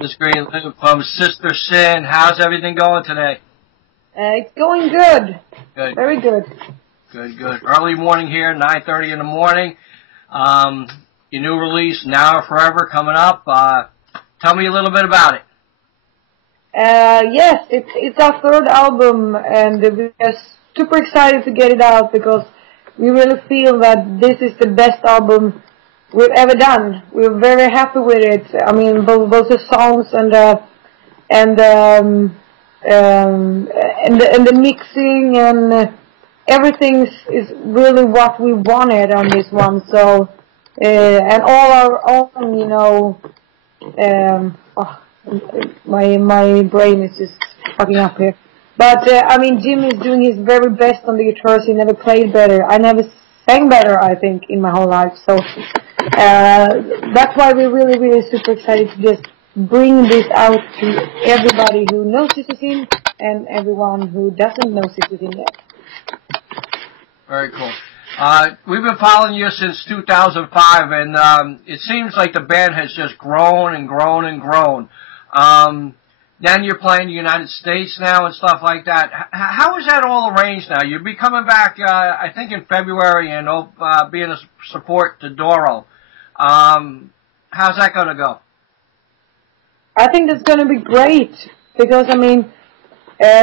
Miss Green from Sister Sin. How's everything going today? It's going good. Good. Very good. Good, good. Early morning here, 9:30 in the morning. Your new release, Now or Forever, coming up. Tell me a little bit about it. Yes, it's our third album, and we're super excited to get it out because we really feel that this is the best album we've ever done. We're very happy with it. I mean, both the songs and the mixing and everything is really what we wanted on this one. So and all our own, you know, my brain is just fucking up here. But I mean, Jim is doing his very best on the guitars. He never played better. I never sang better, I think, in my whole life. So that's why we're really, really super excited to just bring this out to everybody who knows Sister Sin and everyone who doesn't know Sister Sin yet. Very cool. We've been following you since 2005, and it seems like the band has just grown and grown and grown. Then you're playing the United States now and stuff like that. How is that all arranged now? You'll be coming back, I think, in February and being a support to Doro. How's that going to go? I think that's going to be great because, I mean,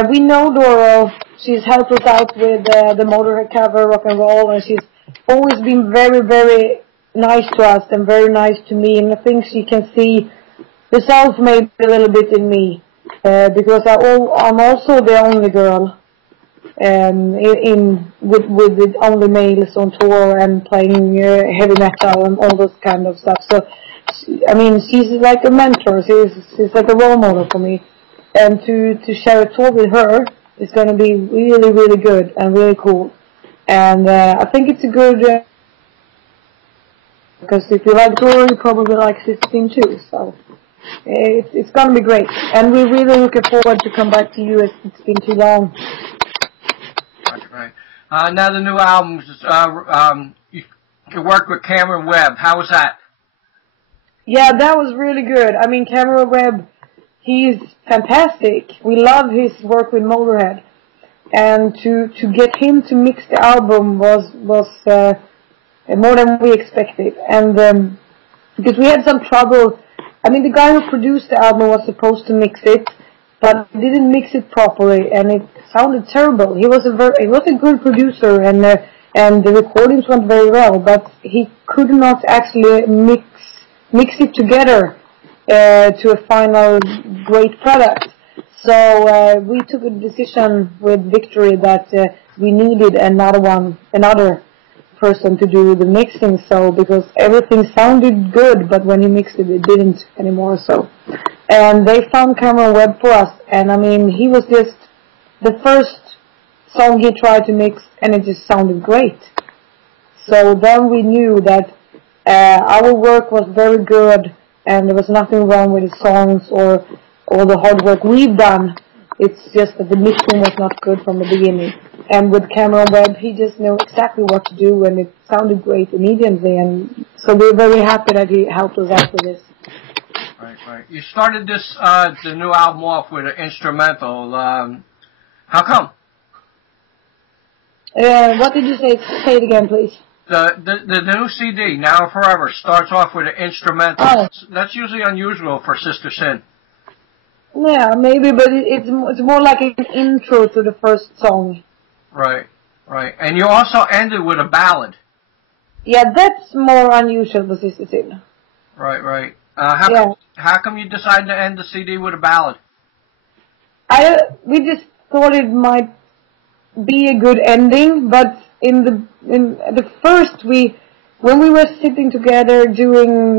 we know Doro. She's helped us out with the Motorhead cover, Rock and Roll, and she's always been very, very nice to us and very nice to me. And I think she can see herself maybe a little bit in me because I'm also the only girl with the only males on tour and playing heavy metal and all those kind of stuff. So, I mean, she's like a mentor. She's like a role model for me. And to share a tour with her is going to be really, really good and really cool. And I think it's a good... because if you like Doro, you probably like Sister Sin too. So it's going to be great. And we're really looking forward to come back to you as it's been too long. Right. Now the new album, you worked with Cameron Webb. How was that? Yeah, that was really good. I mean, Cameron Webb, he's fantastic. We love his work with Motorhead. And to get him to mix the album was more than we expected. And because we had some trouble. I mean, the guy who produced the album was supposed to mix it, but he didn't mix it properly, and it sounded terrible. He was a good producer, and the recordings went very well, but he could not actually mix it together to a final great product. So we took a decision with Victory that we needed another person to do the mixing, so because everything sounded good, but when he mixed it, it didn't anymore. So, and they found Cameron Webb for us, and I mean, he was just the first song he tried to mix, and it just sounded great. So then we knew that our work was very good, and there was nothing wrong with the songs or the hard work we've done. It's just that the mixing was not good from the beginning. And with Cameron Webb, he just knew exactly what to do, and it sounded great immediately. And so we're very happy that he helped us out with this. Right, right. You started this the new album off with an instrumental. How come? What did you say? Say it again, please. The new CD, Now or Forever, starts off with an instrumental. Oh. That's usually unusual for Sister Sin. Yeah, maybe, but it's more like an intro to the first song. Right, right. And you also ended with a ballad. Yeah, that's more unusual for Sister Sin. Right, right. How come you decided to end the CD with a ballad? We just thought it might be a good ending, but in the first when we were sitting together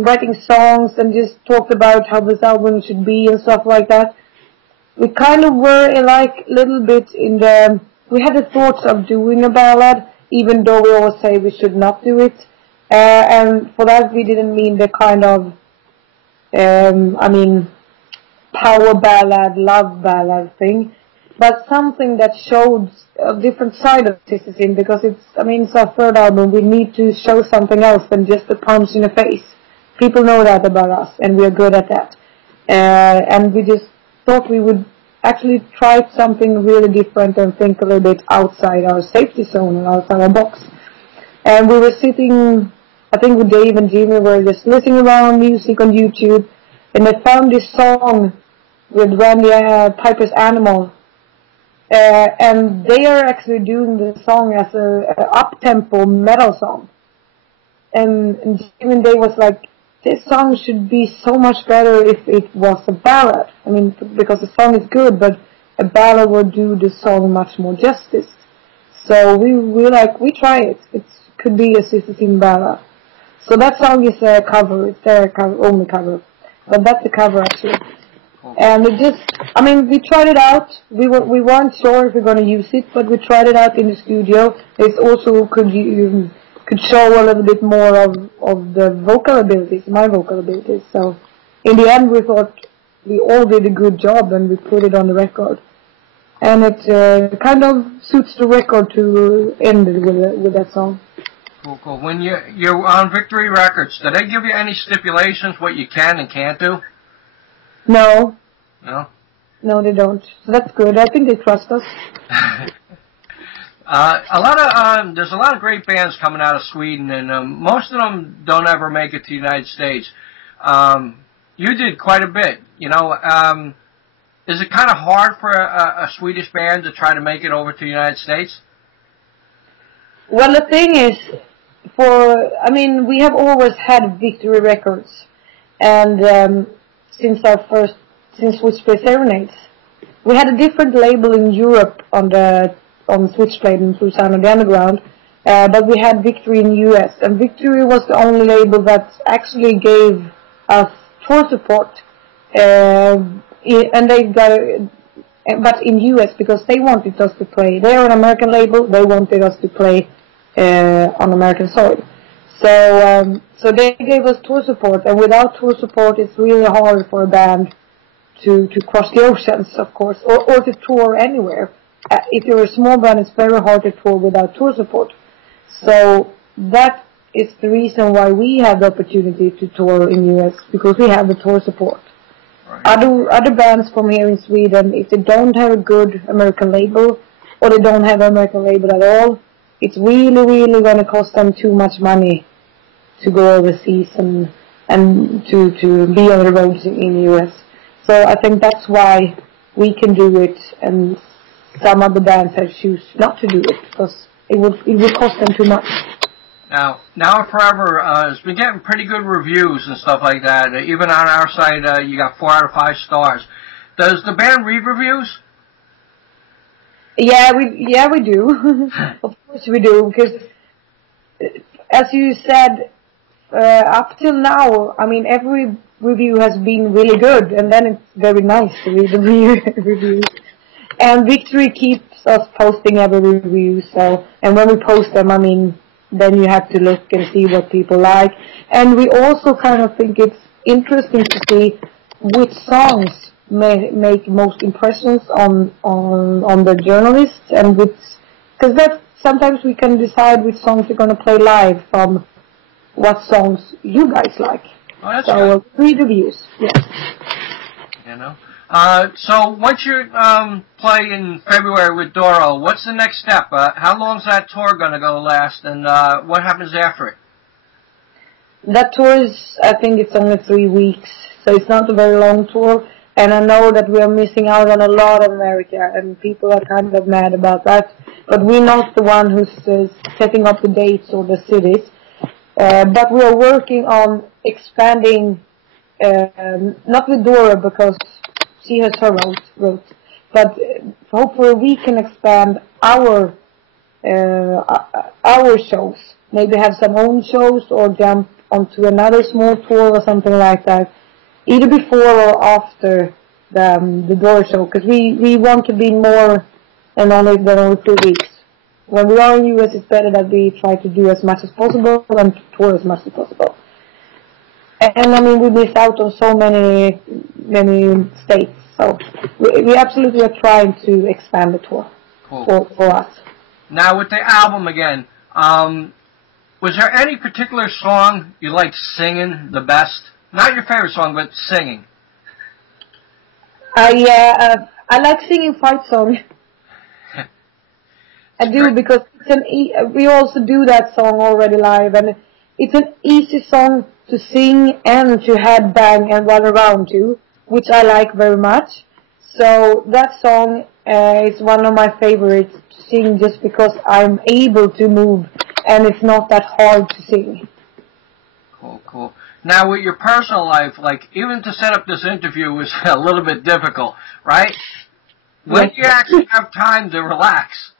writing songs and just talked about how this album should be and stuff like that, we kind of were like a little bit we had the thoughts of doing a ballad, even though we always say we should not do it. And for that we didn't mean the kind of, power ballad, love ballad thing, but something that showed a different side of Sister Sin, because it's our third album. We need to show something else than just a punch in the face. People know that about us, and we're good at that. and we just thought we would actually try something really different and think a little bit outside our safety zone and outside our box. And we were sitting, I think with Dave and Jimmy, were just listening around music on YouTube, and they found this song with Randy Piper's Animal. And they are actually doing the song as a up-tempo metal song. And Jimmy and Dave was like, this song should be so much better if it was a ballad. I mean, because the song is good, but a ballad would do the song much more justice. So we try it. It could be a Sister Sin ballad. So that song is a cover. It's their only cover. But that's a cover, actually. And it just, I mean, we tried it out. We weren't sure if we were going to use it, but we tried it out in the studio. It also could show a little bit more of the vocal abilities, my vocal abilities. So in the end, we thought we all did a good job, and we put it on the record. And it kind of suits the record to end it with that song. Cool, cool. When you're on Victory Records, do they give you any stipulations what you can and can't do? No. No? No, they don't. So that's good. I think they trust us. There's a lot of great bands coming out of Sweden, and most of them don't ever make it to the United States. You did quite a bit, you know. Is it kind of hard for a Swedish band to try to make it over to the United States? Well, the thing is, we have always had Victory Records, and since Switchblade Serenades, we had a different label in Europe on Switchblade and through Sound of the Underground, but we had Victory in the US, and Victory was the only label that actually gave us tour support, and they got, but in US, because they wanted us to play. They are an American label. They wanted us to play on American soil. So they gave us tour support, and without tour support, it's really hard for a band to cross the oceans, of course, or to tour anywhere. If you're a small band, it's very hard to tour without tour support. So that is the reason why we have the opportunity to tour in the US, because we have the tour support. Right. Other bands from here in Sweden, if they don't have a good American label, or they don't have an American label at all, it's really, really going to cost them too much money to go overseas and to be on the roads in the US. So I think that's why we can do it, and some other bands have choose not to do it, because it would cost them too much. Now and Forever has been getting pretty good reviews and stuff like that. Even on our site, you got 4 out of 5 stars. Does the band read reviews? Yeah, we do. Of course we do, because as you said, up till now, I mean, every review has been really good, and then it's very nice to read the reviews. And Victory keeps us posting every review, and when we post them, I mean, then you have to look and see what people like. And we also kind of think it's interesting to see which songs make most impressions on the journalists, and because that sometimes we can decide which songs we're going to play live from what songs you guys like. Oh, that's so right. Read reviews, yes. You know. So once you play in February with Doro, what's the next step? How long's that tour going to go last, and what happens after it? That tour is, I think it's only 3 weeks, so it's not a very long tour. And I know that we are missing out on a lot of America, and people are kind of mad about that. But we're not the one who's setting up the dates or the cities. But we are working on expanding, not with Dora, because she has her route, but hopefully we can expand our shows. Maybe have some own shows, or jump onto another small tour or something like that. Either before or after the Doro show, because we want to be more than only 2 weeks. When we are in the US, it's better that we try to do as much as possible and tour as much as possible. And I mean, we missed out on so many states, so we absolutely are trying to expand the tour. Cool. for us. Now with the album again, was there any particular song you liked singing the best? Not your favorite song, but singing. I like singing fight songs. I do, because we also do that song already live, and it's an easy song to sing and to headbang and run around to, which I like very much. So that song is one of my favorites to sing, just because I'm able to move and it's not that hard to sing. Cool, cool. Now, with your personal life, like, even to set up this interview was a little bit difficult, right? When do you actually have time to relax?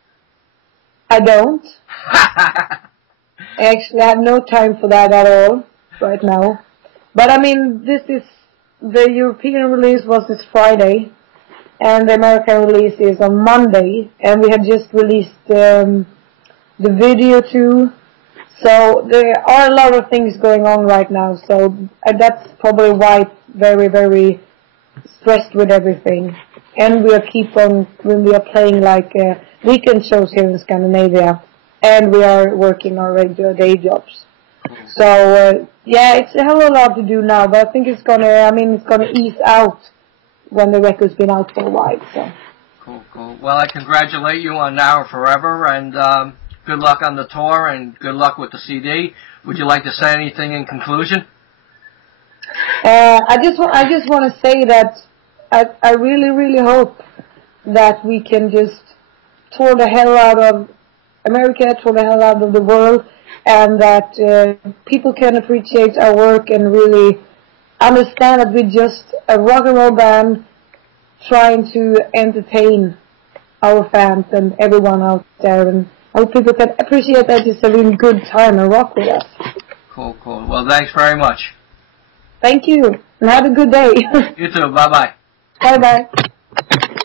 I don't. I actually have no time for that at all right now. But I mean, the European release was this Friday, and the American release is on Monday, and we have just released the video too. So there are a lot of things going on right now, so that's probably why it's very, very stressed with everything. And we are playing like weekend shows here in Scandinavia, and we are working our regular day jobs. So yeah, it's a hell of a lot to do now, but I think it's gonna ease out when the record's been out for a while. So. Cool, cool. Well, I congratulate you on Now or Forever, and good luck on the tour, and good luck with the CD. Would you like to say anything in conclusion? I just want to say that I really, really hope that we can just tour the hell out of America, tour the hell out of the world, and that people can appreciate our work and really understand that we're just a rock and roll band trying to entertain our fans and everyone out there, and I hope people can appreciate that it's a really good time and rock with us. Cool, cool. Well, thanks very much. Thank you, and have a good day. You too. Bye-bye. Bye-bye.